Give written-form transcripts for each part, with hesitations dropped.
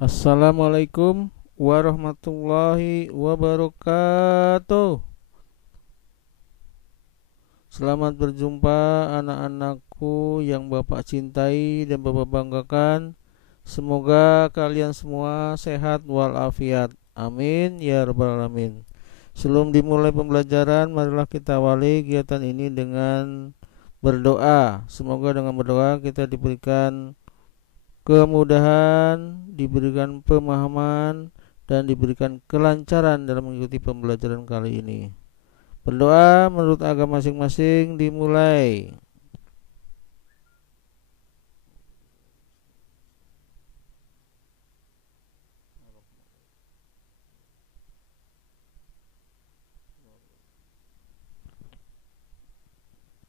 Assalamualaikum warahmatullahi wabarakatuh. Selamat berjumpa anak-anakku yang Bapak cintai dan Bapak banggakan. Semoga kalian semua sehat walafiat. Amin ya rabbal alamin. Sebelum dimulai pembelajaran, marilah kita awali kegiatan ini dengan berdoa. Semoga dengan berdoa kita diberikan kemudahan, diberikan pemahaman, dan diberikan kelancaran dalam mengikuti pembelajaran kali ini. Berdoa menurut agama masing-masing dimulai.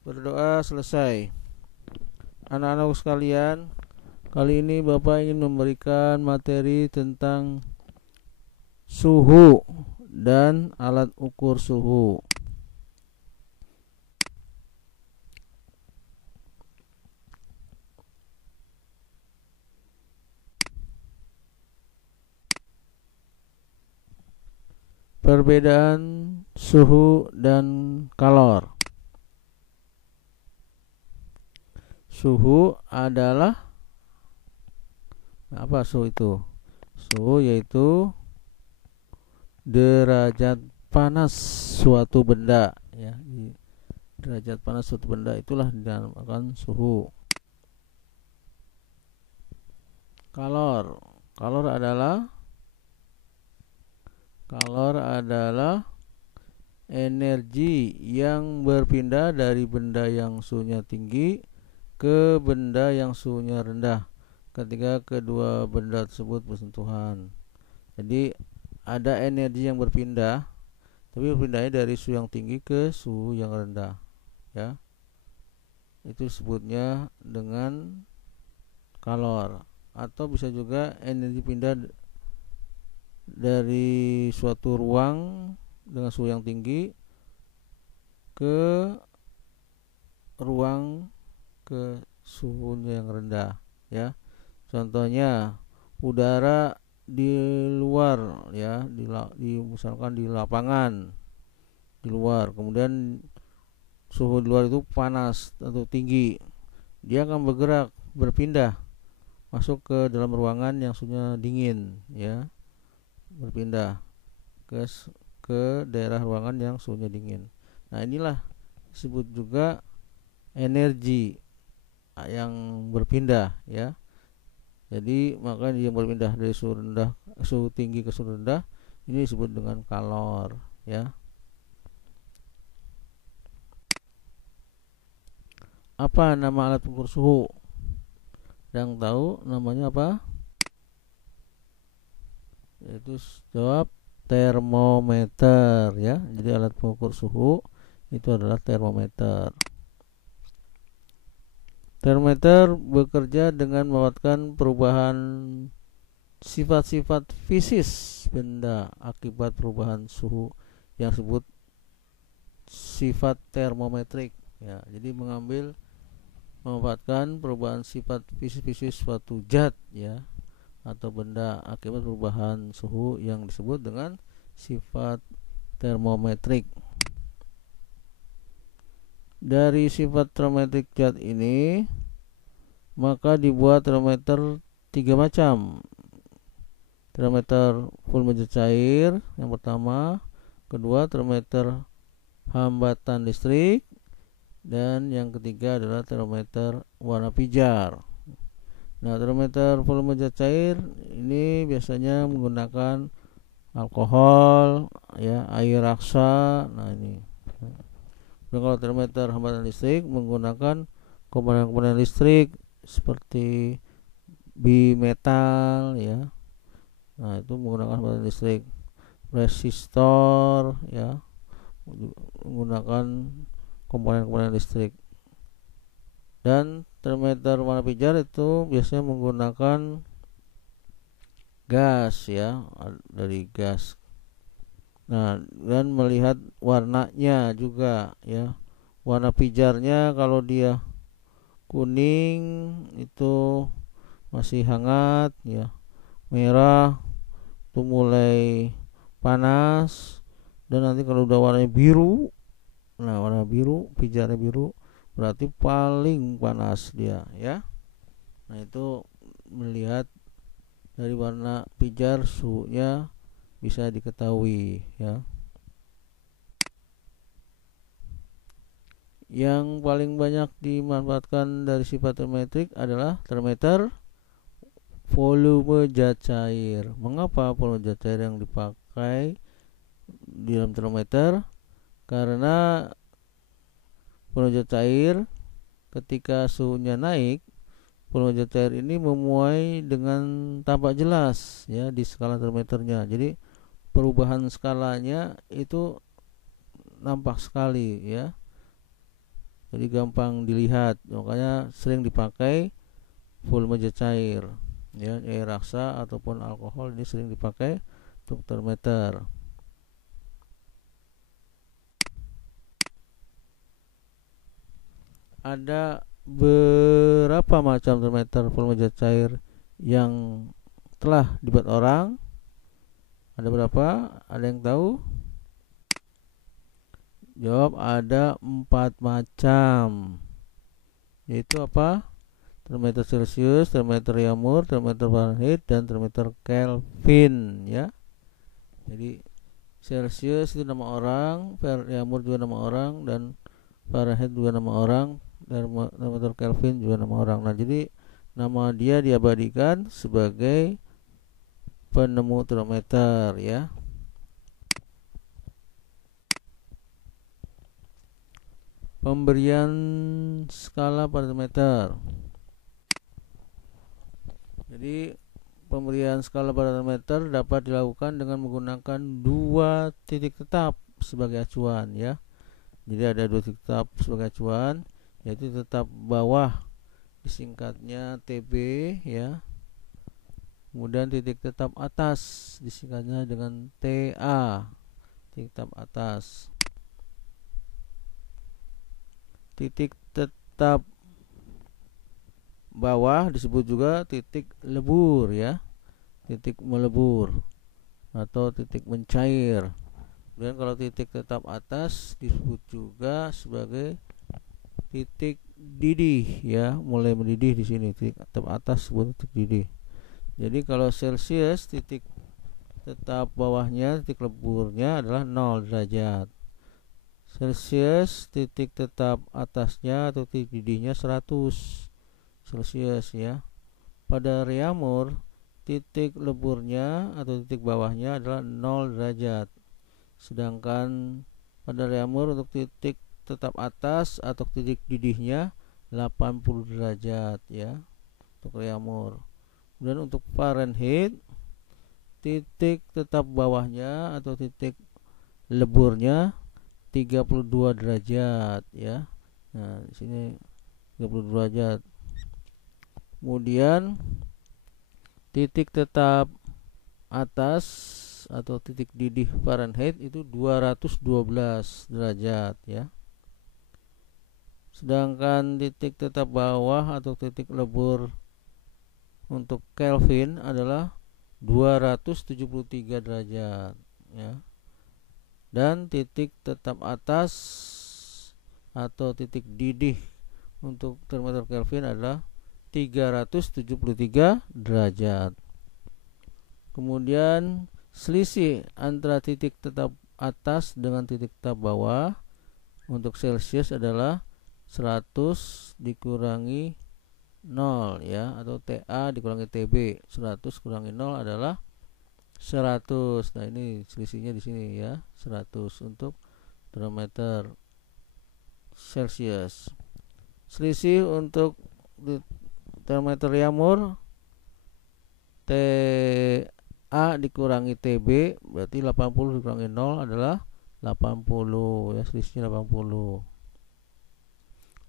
Berdoa selesai. Anak-anak sekalian, kali ini Bapak ingin memberikan materi tentang suhu dan alat ukur suhu. Perbedaan suhu dan kalor. Suhu adalah apa? Suhu itu, suhu yaitu derajat panas suatu benda, ya. Derajat panas suatu benda itulah dinamakan suhu. Kalor. Kalor adalah energi yang berpindah dari benda yang suhunya tinggi ke benda yang suhunya rendah ketika kedua benda tersebut bersentuhan. Jadi ada energi yang berpindah, tapi berpindahnya dari suhu yang tinggi ke suhu yang rendah, ya. Itu disebutnya dengan kalor. Atau bisa juga energi pindah dari suatu ruang dengan suhu yang tinggi ke ruang ke suhunya yang rendah, ya. Contohnya udara di luar, ya, misalkan di lapangan di luar, kemudian suhu di luar itu panas atau tinggi, dia akan berpindah masuk ke dalam ruangan yang suhunya dingin, ya, berpindah ke daerah ruangan yang suhunya dingin. Nah, inilah disebut juga energi yang berpindah, ya. Jadi maka yang berpindah dari suhu tinggi ke suhu rendah ini disebut dengan kalor, ya. Apa nama alat ukur suhu? Yang tahu namanya apa? Yaitu jawab termometer, ya. Jadi alat pengukur suhu itu adalah termometer. Termometer bekerja dengan membuatkan perubahan sifat-sifat fisik benda akibat perubahan suhu yang disebut sifat termometrik, ya. Jadi memanfaatkan perubahan sifat fisik suatu zat, ya, atau benda akibat perubahan suhu yang disebut dengan sifat termometrik. Dari sifat termometrik zat ini maka dibuat termometer 3 macam. Termometer full meja cair yang pertama, kedua termometer hambatan listrik, dan yang ketiga adalah termometer warna pijar. Nah, termometer full meja cair ini biasanya menggunakan alkohol, ya, air raksa. Nah, ini. Dan kalau termometer hambatan listrik menggunakan komponen-komponen listrik seperti bimetal, ya. Nah, itu menggunakan hambatan listrik. Resistor, ya, menggunakan komponen-komponen listrik. Dan termometer warna pijar itu biasanya menggunakan gas, ya, dari gas. Nah, dan melihat warnanya juga, ya. Warna pijarnya kalau dia kuning itu masih hangat, ya. merah itu mulai panas, dan nanti kalau udah warnanya biru, nah warna biru, pijarnya biru, berarti paling panas dia ya. Nah itu melihat dari warna pijar suhunya bisa diketahui ya. Yang paling banyak dimanfaatkan dari sifat termometrik adalah termometer volume zat cair. Mengapa volume zat cair yang dipakai di dalam termometer? Karena volume zat cair ketika suhunya naik, volume zat cair ini memuai dengan tampak jelas ya di skala termometernya. Jadi perubahan skalanya itu nampak sekali ya. Jadi gampang dilihat, makanya sering dipakai volume zat cair ya, air raksa ataupun alkohol ini sering dipakai untuk termometer. Ada berapa macam termometer volume zat cair yang telah dibuat orang? Ada berapa? Ada yang tahu? Jawab, ada 4 macam. Yaitu apa? Termometer Celcius, termometer Raumur, termometer Fahrenheit, dan termometer Kelvin ya. Jadi Celcius itu nama orang, Raumur juga nama orang, dan Fahrenheit juga nama orang, dan termometer Kelvin juga nama orang. Nah, jadi nama dia diabadikan sebagai penemu termometer ya. Pemberian skala pada termometer. Jadi pemberian skala pada termometer dapat dilakukan dengan menggunakan 2 titik tetap sebagai acuan ya. Jadi ada 2 titik tetap sebagai acuan, yaitu tetap bawah disingkatnya TB ya. Kemudian titik tetap atas disingkatnya dengan TA, titik tetap atas. Titik tetap bawah disebut juga titik lebur ya, titik melebur atau titik mencair. Dan kalau titik tetap atas disebut juga sebagai titik didih ya, mulai mendidih di sini. Titik tetap atas disebut titik didih. Jadi kalau Celcius titik tetap bawahnya, titik leburnya adalah 0 derajat. Celcius titik tetap atasnya atau titik didihnya 100 Celcius ya. Pada Raumur titik leburnya atau titik bawahnya adalah 0 derajat. Sedangkan pada Raumur untuk titik tetap atas atau titik didihnya 80 derajat ya untuk Raumur. Kemudian untuk Fahrenheit titik tetap bawahnya atau titik leburnya 32 derajat ya. Nah, di sini 32 derajat. Kemudian titik tetap atas atau titik didih Fahrenheit itu 212 derajat ya. Sedangkan titik tetap bawah atau titik lebur untuk Kelvin adalah 273 derajat ya. Dan titik tetap atas atau titik didih untuk termometer Kelvin adalah 373 derajat. Kemudian selisih antara titik tetap atas dengan titik tetap bawah untuk Celcius adalah 100 dikurangi 0 ya, atau TA dikurangi TB. 100 kurangi 0 adalah 100. Nah, ini selisihnya di sini ya, 100 untuk termometer Celcius. Selisih untuk termometer Raumur, TA dikurangi TB berarti 80 dikurangi 0 adalah 80 ya, selisihnya 80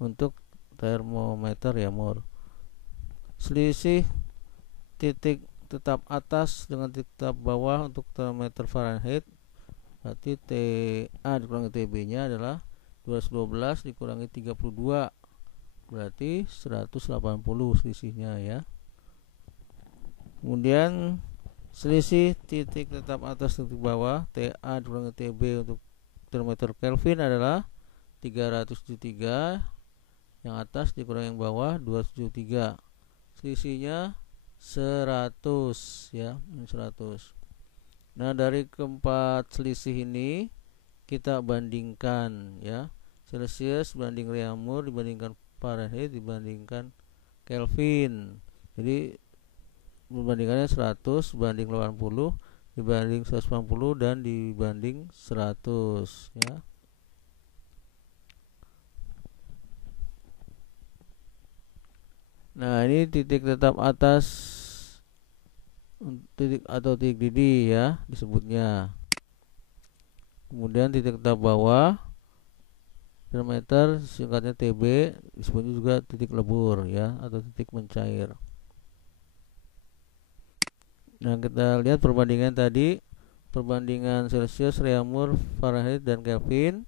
untuk termometer Raumur. Selisih titik tetap atas dengan titik tetap bawah untuk termometer Fahrenheit berarti TA dikurangi TB nya adalah 212 dikurangi 32 berarti 180 selisihnya ya. Kemudian Selisih titik tetap atas titik bawah TA dikurangi TB untuk termometer Kelvin adalah 373, yang atas dikurangi yang bawah 273. Selisihnya 100 ya, 100. Nah, dari keempat selisih ini kita bandingkan ya. Celsius banding Reaumur dibandingkan Fahrenheit dibandingkan Kelvin. Jadi perbandingannya 100 banding 80 dibanding 180 dan dibanding 100 ya. Nah, ini titik tetap atas titik atau titik didih ya disebutnya. Kemudian titik tetap bawah termometer singkatnya TB disebutnya juga titik lebur ya atau titik mencair. Nah, kita lihat perbandingan tadi, perbandingan Celsius, Reaumur, Fahrenheit dan Kelvin.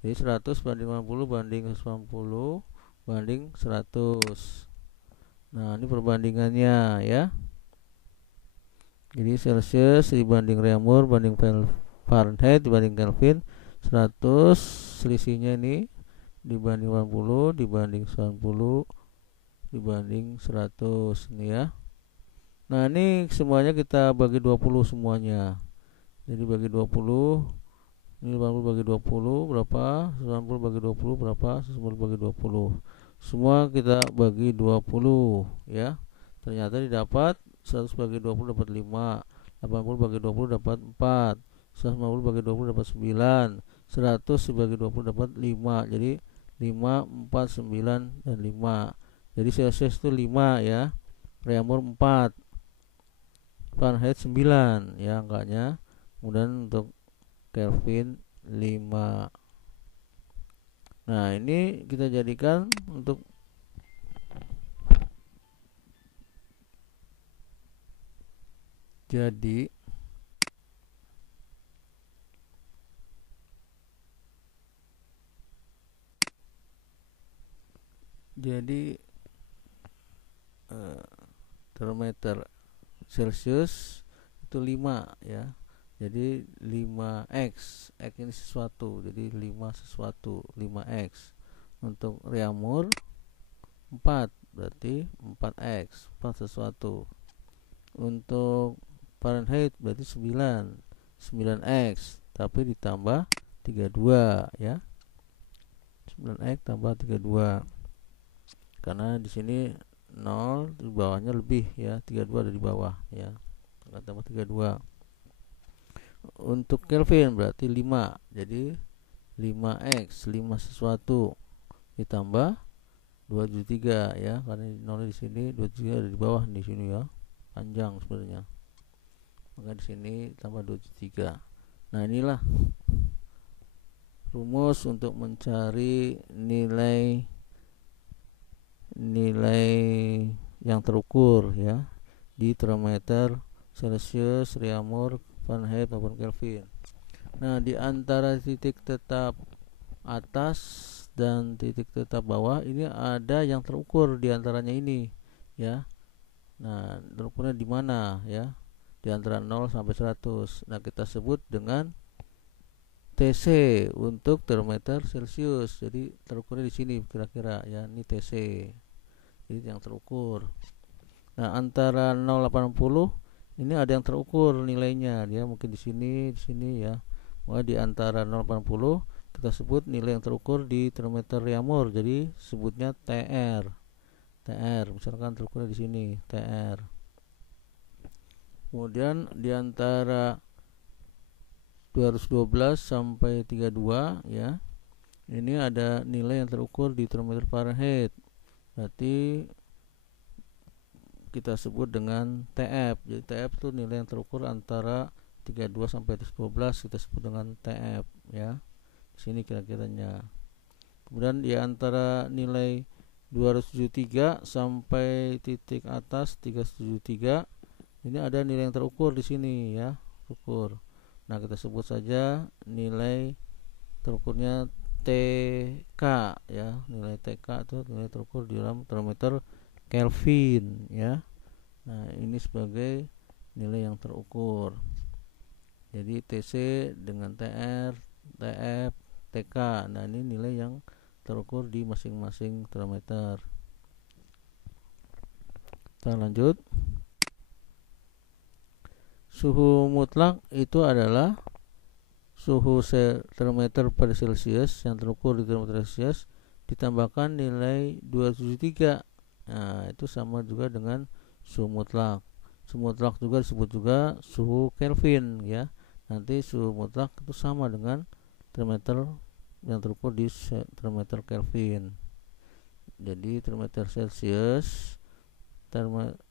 Jadi 100 banding 50 banding 180 banding 100. Nah, ini perbandingannya ya. Jadi Celsius dibanding Reaumur banding Fahrenheit dibanding Kelvin 100, selisihnya ini dibanding 80 dibanding 90 dibanding 100 ini ya. Nah, ini semuanya kita bagi 20 semuanya. Jadi bagi 20, ini 80 bagi 20 berapa? 90 bagi 20 berapa? 90 bagi 20. Semua kita bagi 20 ya. Ternyata didapat 100 bagi 20 dapat 5, 80 bagi 20 dapat 4, 150 bagi 20 dapat 9, 100 bagi 20 dapat 5. Jadi 5, 4, 9 dan 5. Jadi Celsius itu 5 ya. Reaumur 4. Fahrenheit 9 ya angkanya. Kemudian untuk Kelvin 5. Nah, ini kita jadikan untuk jadi termometer Celsius itu 5 ya. Jadi 5x, x ini sesuatu. Jadi 5 sesuatu, 5x. Untuk Reaumur 4, berarti 4x, 4 sesuatu. Untuk Fahrenheit berarti 9, 9x, tapi ditambah 32 ya. 9x tambah 32. Karena di sini 0 di bawahnya lebih ya, 32 ada di bawah ya. Tambah 32. Untuk Kelvin berarti 5. Jadi 5x, 5 sesuatu ditambah 273 ya, karena 0 di sini, 23 ada di bawah di sini ya. Panjang sebenarnya. Maka di sini tambah 23. Nah, inilah rumus untuk mencari nilai yang terukur ya di termometer Celsius, Reaumur, Fahrenheit maupun Kelvin. Nah, di antara titik tetap atas dan titik tetap bawah ini ada yang terukur di antaranya ini ya. Nah, terukurnya di mana ya? Di antara 0 sampai 100. Nah, kita sebut dengan TC untuk termometer Celsius. Jadi terukurnya di sini kira-kira ya, ini TC. Jadi yang terukur. Nah, antara 0,80 ini ada yang terukur nilainya, dia mungkin di sini ya. Maka di antara 0,80 kita sebut nilai yang terukur di termometer Reaumur. Jadi sebutnya TR. TR, misalkan terukurnya di sini, TR. Kemudian di antara 212 sampai 32 ya. Ini ada nilai yang terukur di termometer Fahrenheit. Berarti kita sebut dengan TF. Jadi TF itu nilai yang terukur antara 32 sampai 12, kita sebut dengan TF ya. Di sini kira-kiranya. Kemudian di antara nilai 273 sampai titik atas 373 ini ada nilai yang terukur di sini ya, terukur. Nah, kita sebut saja nilai terukurnya TK ya. Nilai TK itu nilai terukur di dalam termometer Kelvin ya. Nah, ini sebagai nilai yang terukur. Jadi TC dengan TR, TF, TK. Nah, ini nilai yang terukur di masing-masing termometer. Kita lanjut. Suhu mutlak itu adalah suhu termometer pada Celcius yang terukur di termometer Celcius ditambahkan nilai 273. Nah, itu sama juga dengan suhu mutlak. Suhu mutlak juga disebut juga suhu Kelvin ya. Nanti suhu mutlak itu sama dengan termometer yang terukur di termometer Kelvin. Jadi termometer Celcius,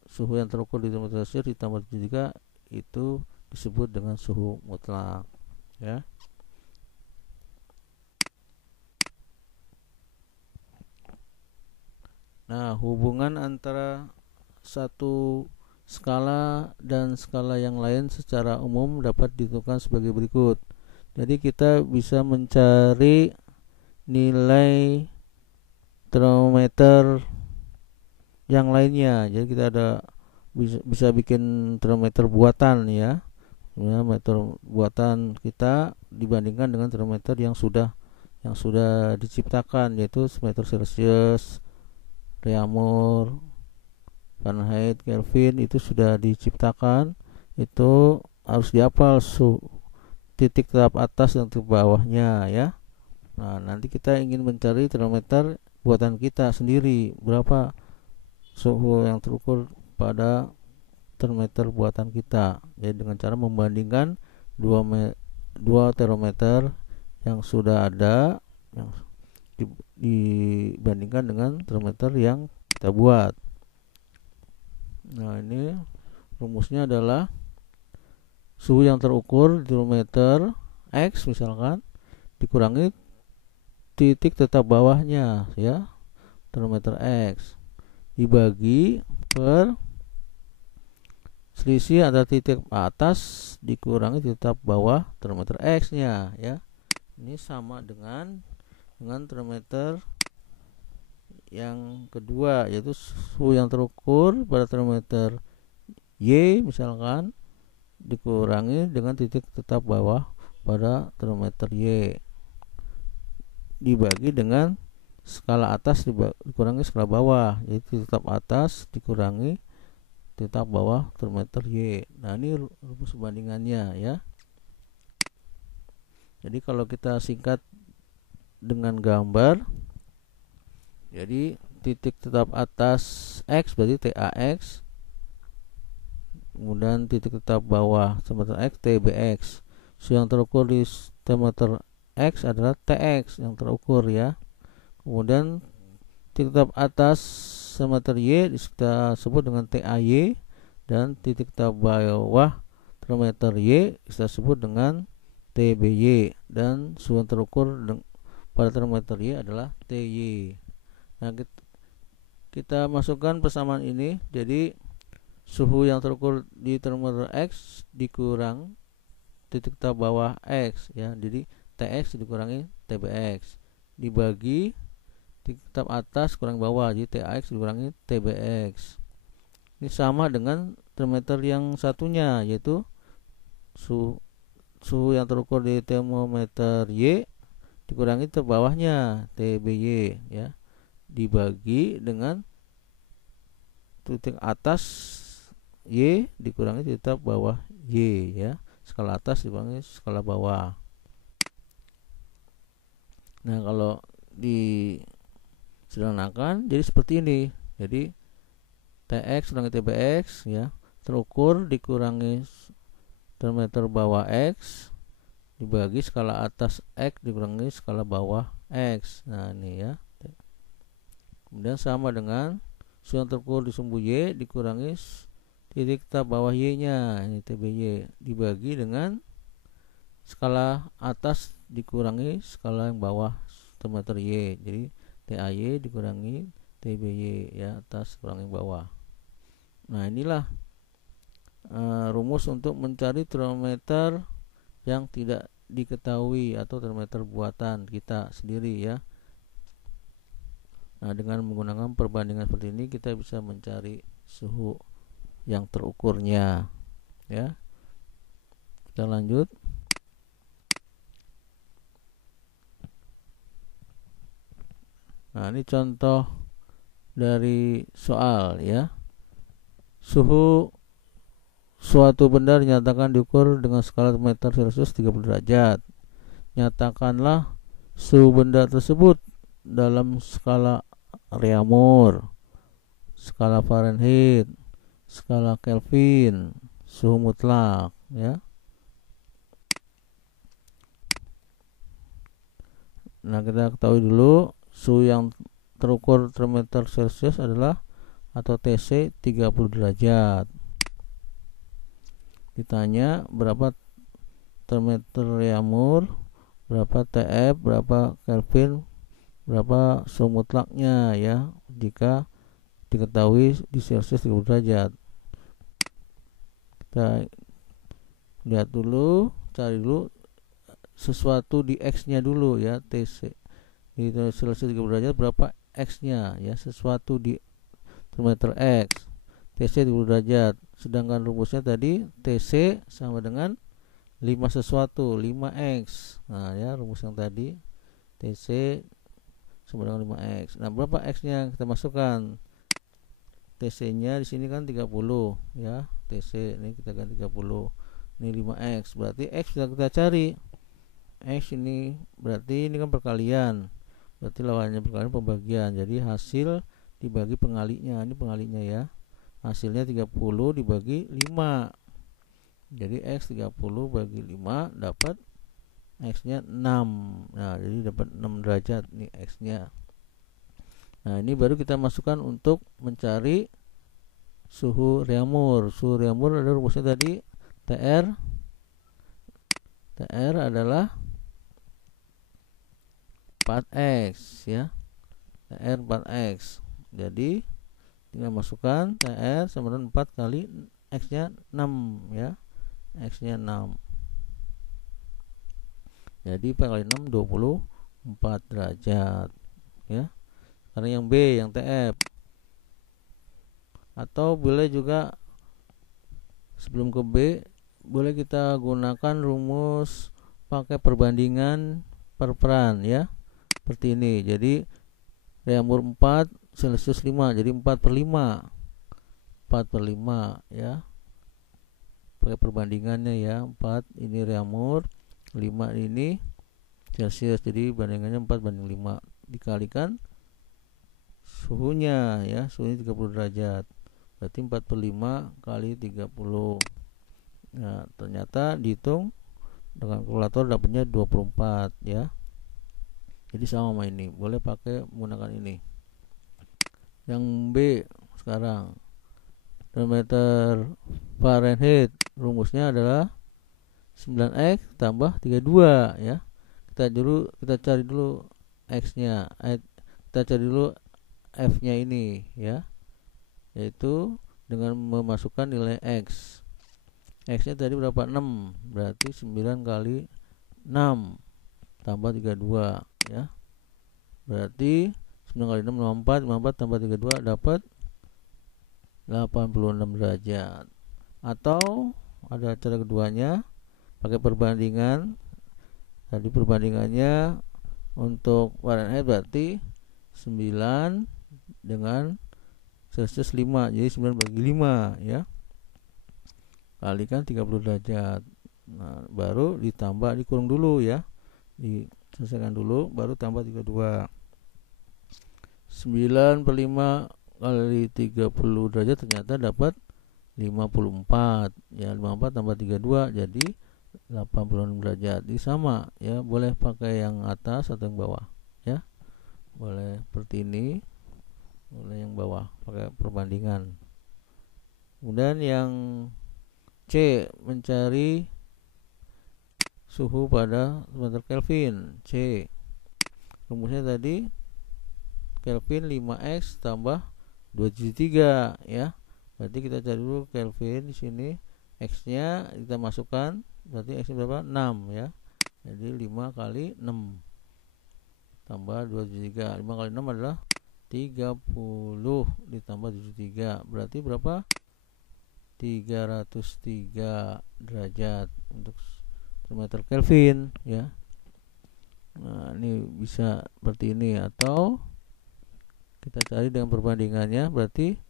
suhu yang terukur di termometer Celcius ditambah 73 itu disebut dengan suhu mutlak ya. Nah, hubungan antara satu skala dan skala yang lain secara umum dapat ditentukan sebagai berikut. Jadi kita bisa mencari nilai termometer yang lainnya. Jadi kita bisa bikin termometer buatan ya. Meter buatan kita dibandingkan dengan termometer yang sudah diciptakan, yaitu meter Celcius, Reaumur, Fahrenheit, Kelvin itu sudah diciptakan. Itu harus dihafal titik tahap atas dan titik bawahnya ya. Nah, nanti kita ingin mencari termometer buatan kita sendiri, berapa suhu yang terukur pada termometer buatan kita. Jadi dengan cara membandingkan dua termometer yang sudah ada yang dibandingkan dengan termometer yang kita buat. Nah, ini rumusnya adalah suhu yang terukur di termometer X misalkan dikurangi titik tetap bawahnya ya, termometer X, dibagi per selisih antara titik atas dikurangi titik tetap bawah termometer X nya ya. Ini sama dengan termometer yang kedua, yaitu suhu yang terukur pada termometer Y misalkan dikurangi dengan titik tetap bawah pada termometer Y, dibagi dengan skala atas dikurangi skala bawah, yaitu tetap atas dikurangi tetap bawah termometer Y. Nah, ini rumus bandingannya ya. Jadi kalau kita singkat dengan gambar, jadi titik tetap atas X berarti TAX, kemudian titik tetap bawah termometer X TBX. Suhu yang terukur di termometer X adalah TX yang terukur ya. Kemudian titik tetap atas termometer Y kita sebut dengan TAY, dan titik tetap bawah termometer Y kita sebut dengan TBY, dan suhu yang terukur pada termometer Y adalah TY. Nah, kita masukkan persamaan ini, jadi suhu yang terukur di termometer X dikurang titik tetap bawah X ya, jadi TX dikurangi TBX dibagi titik tetap atas kurang bawah, jadi TAX dikurangi TBX. Ini sama dengan termometer yang satunya, yaitu suhu yang terukur di termometer Y dikurangi titik bawahnya TBY ya, dibagi dengan titik atas Y dikurangi titik bawah Y ya, skala atas dikurangi skala bawah. Nah, kalau disederhanakan jadi seperti ini. Jadi TX kurangi TBX ya, terukur dikurangi termometer bawah X dibagi skala atas X dikurangi skala bawah X. Nah, ini ya. Kemudian sama dengan suhu yang terukur di sumbu Y dikurangi titik tetap bawah Y nya, ini TBY, dibagi dengan skala atas dikurangi skala yang bawah termometer Y, jadi TAY dikurangi TBY ya, atas kurangi bawah. Nah, inilah rumus untuk mencari termometer yang tidak diketahui atau termometer buatan kita sendiri ya. Nah, dengan menggunakan perbandingan seperti ini kita bisa mencari suhu yang terukurnya. ya. Kita lanjut. Nah, ini contoh dari soal ya. Suhu suatu benda dinyatakan diukur dengan skala meter Celcius 30 derajat. Nyatakanlah suhu benda tersebut dalam skala Reaumur, skala Fahrenheit, skala Kelvin, suhu mutlak ya. Nah, kita ketahui dulu suhu yang terukur termometer Celcius adalah atau TC 30 derajat. Ditanya berapa termometer Reaumur, berapa TF, berapa Kelvin, berapa suhu mutlaknya ya jika diketahui di Celcius 30 derajat. Kita lihat dulu, cari dulu sesuatu di X-nya dulu ya. TC di Celcius 30 derajat berapa X-nya ya, sesuatu di termometer X. TC 30 derajat. Sedangkan rumusnya tadi TC sama dengan 5 sesuatu, 5X. Nah, ya rumus yang tadi TC sama dengan 5X. Nah, berapa X-nya kita masukkan? TC-nya di sini kan 30 ya. TC ini kita ganti 30. Ini 5X. Berarti X sudah kita cari. X ini berarti ini kan perkalian, berarti lawannya perkalian pembagian, jadi hasil dibagi pengalinya, ini pengalinya ya, hasilnya 30 dibagi 5, jadi X 30 bagi 5 dapat X nya 6. Nah, jadi dapat 6 derajat nih X nya. Nah, ini baru kita masukkan untuk mencari suhu Reaumur. Suhu Reaumur ada rumusnya tadi, TR adalah 4X ya, TR 4X. Jadi tinggal masukkan TR sama dengan 4 kali X nya 6 ya, X nya 6. Jadi 4 kali 6 24 derajat ya. Karena yang B yang TF. Atau boleh juga sebelum ke B boleh kita gunakan rumus pakai perbandingan per peran ya. Seperti ini. Jadi Reaumur 4, Celcius 5, jadi 4/5. 4/5 ya. Pakai perbandingannya ya. 4 ini Reaumur, 5 ini Celcius, jadi bandingannya 4/5 dikalikan suhunya ya, suhunya 30 derajat, berarti 4/5 kali 30. Nah, ternyata dihitung dengan kalkulator dapatnya 24 ya. Jadi sama ini, boleh pakai menggunakan ini. Yang B sekarang, termometer Fahrenheit, rumusnya adalah 9X tambah 32 ya. Kita cari dulu X-nya. Kita cari dulu F-nya ini ya. Yaitu dengan memasukkan nilai X. X-nya tadi berapa? 6. Berarti 9 kali 6 tambah 32 ya. Berarti 9 kali 6 54, 54 tambah 32 dapat 86 derajat. Atau ada cara keduanya pakai perbandingan. Tadi perbandingannya untuk Fahrenheit berarti 9 dengan Celcius 5, jadi 9 bagi 5 ya, kalikan 30 derajat. Nah, baru ditambah, dikurung dulu ya, diselesaikan dulu, baru tambah 32. 9/5 kali 30 derajat ternyata dapat 54 ya. 54 tambah 32 jadi 86 derajat. Ini sama ya, boleh pakai yang atas atau yang bawah ya, boleh seperti ini, boleh yang bawah pakai perbandingan. Kemudian yang C, mencari suhu pada meter Kelvin. C, rumusnya tadi Kelvin 5X tambah 273 ya. Berarti kita cari dulu Kelvin di sini, X-nya kita masukkan, berarti X-nya berapa? 6 ya. Jadi 5 kali 6 tambah 273. 5 kali 6 adalah 30 ditambah 73. Berarti berapa? 303 derajat untuk meter Kelvin ya. Nah, ini bisa seperti ini, atau kita cari dengan perbandingannya, berarti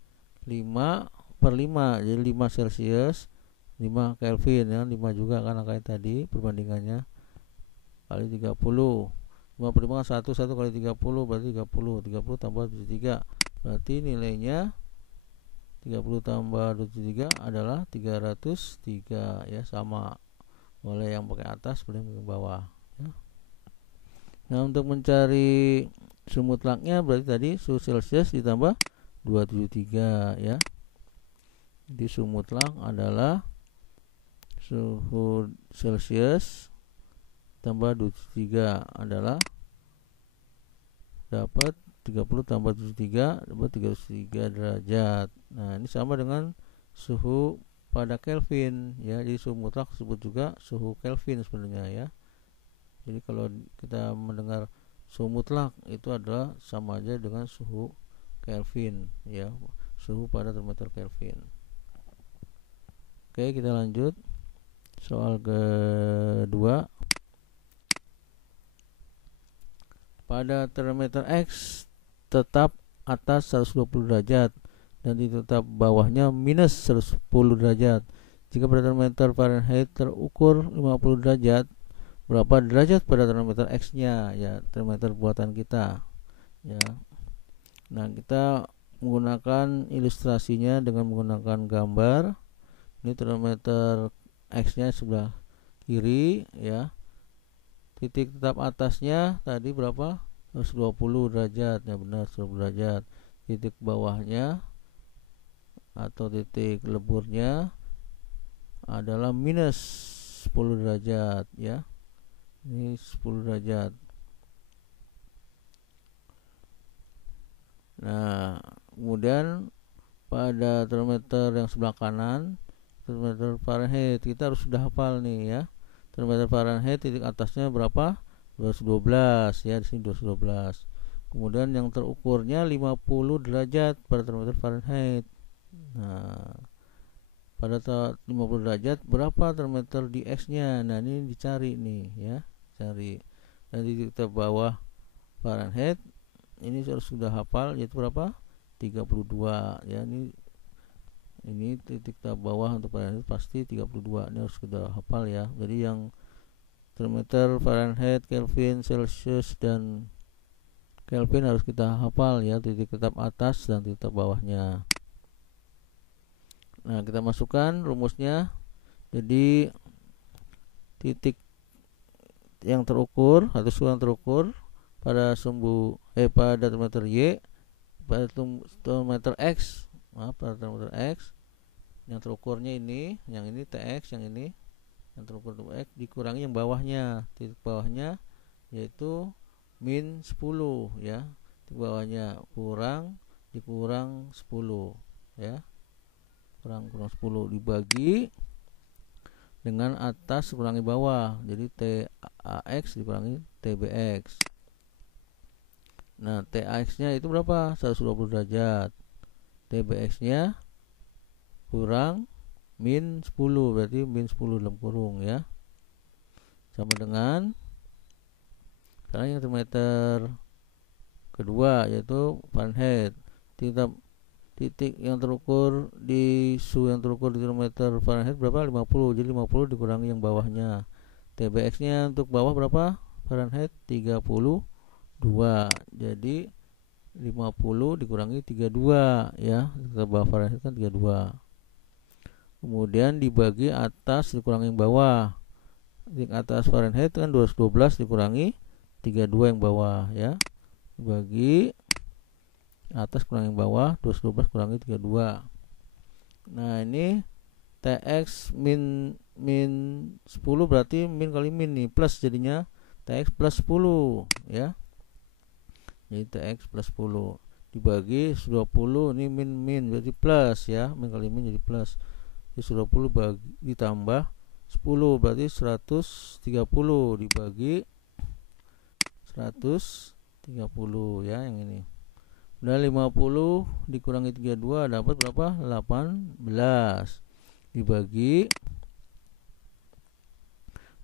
5/5, jadi 5 Celsius 5 Kelvin ya, 5 juga kan angkanya tadi, perbandingannya kali 30. 5/5 kan 1 kali 30 berarti 30 tambah 73, berarti nilainya 30 tambah 23 adalah 303 ya, sama, boleh yang pakai atas boleh yang pakai bawah ya. Nah, untuk mencari suhu mutlaknya berarti tadi suhu Celsius ditambah 273 ya. Jadi suhu mutlak adalah suhu Celsius tambah 23 adalah dapat 30 tambah 73 dapat 303 derajat. Nah, ini sama dengan suhu pada Kelvin ya. Jadi suhu mutlak disebut juga suhu Kelvin sebenarnya ya. Jadi kalau kita mendengar suhu mutlak itu adalah sama aja dengan suhu Kelvin ya, suhu pada termometer Kelvin. Oke, kita lanjut soal kedua. Pada termometer X tetap atas 120 derajat dan tetap bawahnya minus 110 derajat. Jika pada termometer Fahrenheit terukur 50 derajat, berapa derajat pada termometer X-nya ya, termometer buatan kita ya. Nah, kita menggunakan ilustrasinya dengan menggunakan gambar. Ini termometer X-nya sebelah kiri ya. Titik tetap atasnya tadi berapa? 120 derajat ya, benar 120 derajat. Titik bawahnya atau titik leburnya adalah minus 10 derajat ya. Ini 10 derajat. Nah, kemudian pada termometer yang sebelah kanan, termometer Fahrenheit, kita harus sudah hafal nih ya. Termometer Fahrenheit titik atasnya berapa? 212 ya, di sini 212. Kemudian yang terukurnya 50 derajat pada termometer Fahrenheit. Nah, pada 50 derajat berapa termometer di X-nya? Nah, ini dicari nih ya, cari. Dan di titik bawah Fahrenheit ini harus sudah hafal, yaitu berapa? 32 ya. Ini titik bawah untuk Fahrenheit pasti 32. Ini harus sudah hafal ya. Jadi yang termometer Fahrenheit, Kelvin, Celsius dan Kelvin harus kita hafal ya, titik tetap atas dan titik tetap bawahnya. Nah, kita masukkan rumusnya. Jadi titik yang terukur atau suhu yang terukur pada pada termometer Y, pada termometer X, pada termometer X yang terukurnya ini, yang ini TX, yang ini yang terukur X dikurangi yang bawahnya, titik bawahnya yaitu min 10 ya, titik bawahnya dikurang 10 ya, kurang 10 dibagi dengan atas dikurangi bawah, jadi TAX dikurangi TBX. Nah, TAX nya itu berapa? 120 derajat. TBX nya kurang min 10, berarti min 10 dalam kurung ya, sama dengan sekarang yang termometer kedua yaitu Fahrenheit. Titik yang terukur di suhu yang terukur di termometer Fahrenheit berapa? 50, jadi 50 dikurangi yang bawahnya. TBX nya untuk bawah berapa? Fahrenheit 32, jadi 50 dikurangi 32 ya, ke bawah Fahrenheit kan 32. Kemudian dibagi atas dikurangi yang bawah. Titik atas Fahrenheit kan 212 dikurangi 32 yang bawah ya. Dibagi atas kurangi yang bawah, 212 kurangi 32. Nah, ini TX min 10 berarti min kali min nih, plus jadinya TX plus 10 ya. Jadi TX plus 10 dibagi 20, ini min berarti plus ya, min kali min jadi plus. Jadi 20 ditambah 10 berarti 130 dibagi 130 ya, yang ini. Udah 50 dikurangi 32 dapat berapa? 18. dibagi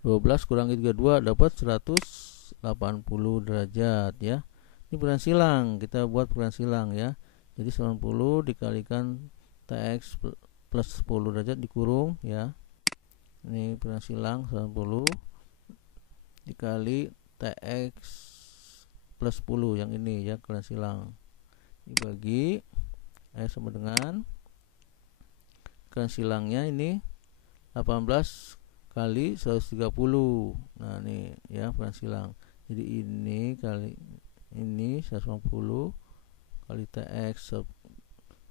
12 kurangi 32 dapat 180 derajat ya. Ini peran silang, kita buat peran silang ya. Jadi 90 dikalikan TX plus 10 derajat dikurung ya. Ini peran silang 90 dikali TX plus 10 yang ini ya, peran silang. Dibagi sama dengan peran silangnya ini 18 kali 130. Nah ini ya peran silang. Jadi ini kali ini 150 kali TX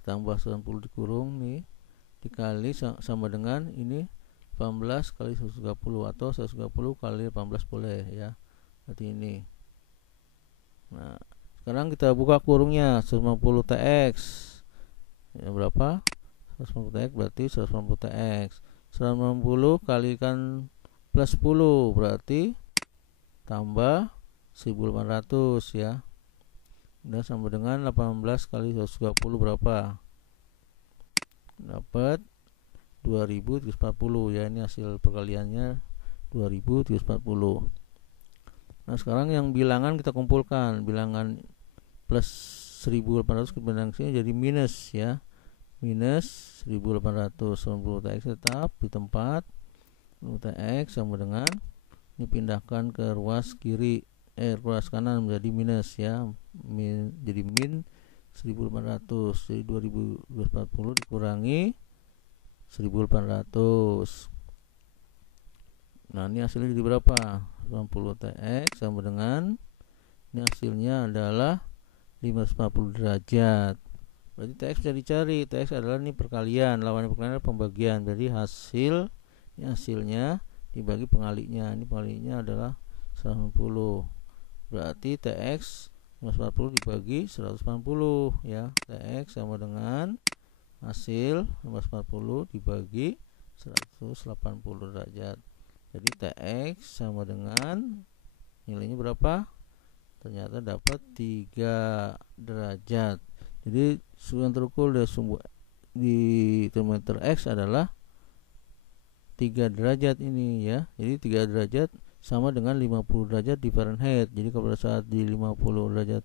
tambah 90 dikurung nih dikali sama dengan ini 18 kali 130 atau 130 kali 18 boleh ya. Berarti ini. Nah, sekarang kita buka kurungnya 150 TX. Ya berapa? 150 TX berarti 150 TX. 150 kalikan plus 10 berarti tambah 1800 ya. Udah sama dengan 18 kali 130 berapa? Dapat 2340 ya, ini hasil perkaliannya 2340. Nah, sekarang yang bilangan kita kumpulkan. Bilangan plus 1800 ke bilangan sini jadi minus ya. Minus 1890 TX tetap di tempat. TX sama dengan ini pindahkan ke ruas kiri ruas kanan menjadi minus ya. Jadi min 1800. Jadi 2240 dikurangi 1800. Nah, ini hasilnya jadi berapa? 90 TX sama dengan ini hasilnya adalah 540 derajat. Berarti TX bisa dicari. TX adalah ini perkalian, lawannya perkalian adalah pembagian. Jadi ini hasilnya dibagi pengalinya. Ini pengalinya adalah 180. Berarti TX 540 dibagi 180 ya. TX sama dengan hasil 540 dibagi 180 derajat. Jadi TX sama dengan nilainya berapa? Ternyata dapat 3 derajat. Jadi suhu yang terukur di termometer X adalah 3 derajat ini ya. Jadi 3 derajat sama dengan 50 derajat di Fahrenheit. Jadi kalau pada saat di 50 derajat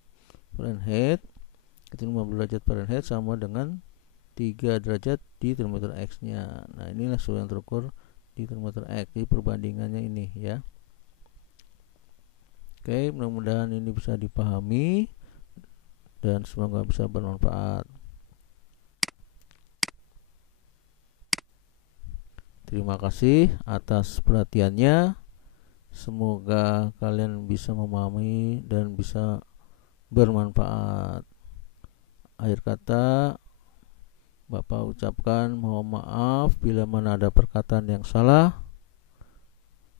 Fahrenheit, itu 50 derajat Fahrenheit sama dengan 3 derajat di termometer X nya. Nah, inilah suhu yang terukur di termometer X. Jadi perbandingannya ini ya. Oke, mudah-mudahan ini bisa dipahami dan semoga bisa bermanfaat. Terima kasih atas perhatiannya. Semoga kalian bisa memahami dan bisa bermanfaat. Akhir kata, Bapak ucapkan mohon maaf bila mana ada perkataan yang salah.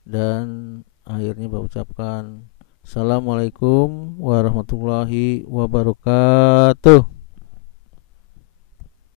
Dan akhirnya Bapak ucapkan Assalamualaikum warahmatullahi wabarakatuh.